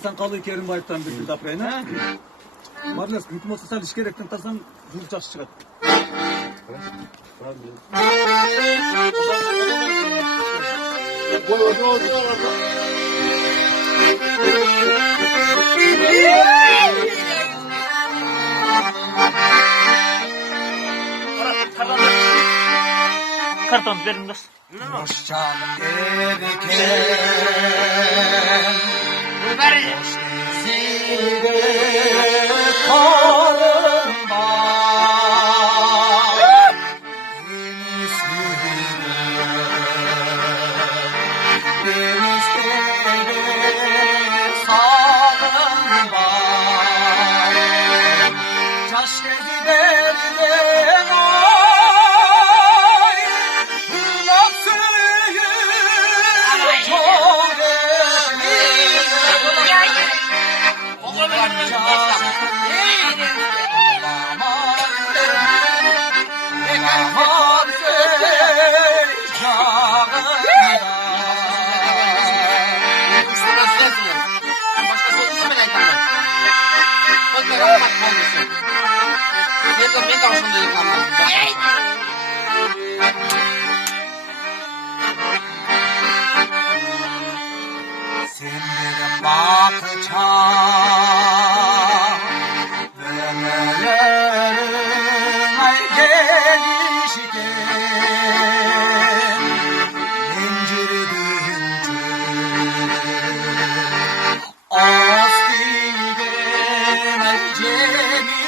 Hasan Kalı Kerimbayev'den bir daprayına. Marles, hüküm olsa sen işkerekten tarsan zul çaşı çıkart. Karton verin de. Boşcan derken Zide karın var Denizde sağın var Çaşkı giderken ay Hırlat Senlere bakacağım Demelerin ay gelişken Zinciri düncür Astigen ay gelişken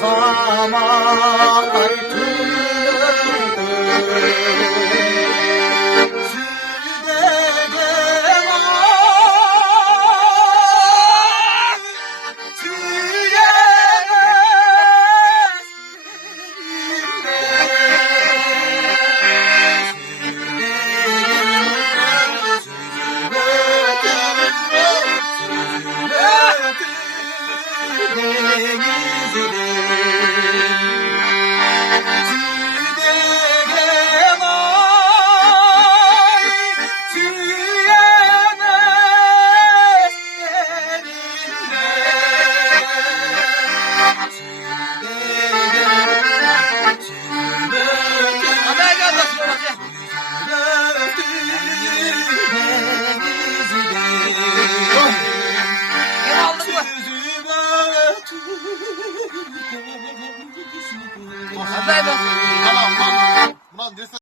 Zaman ay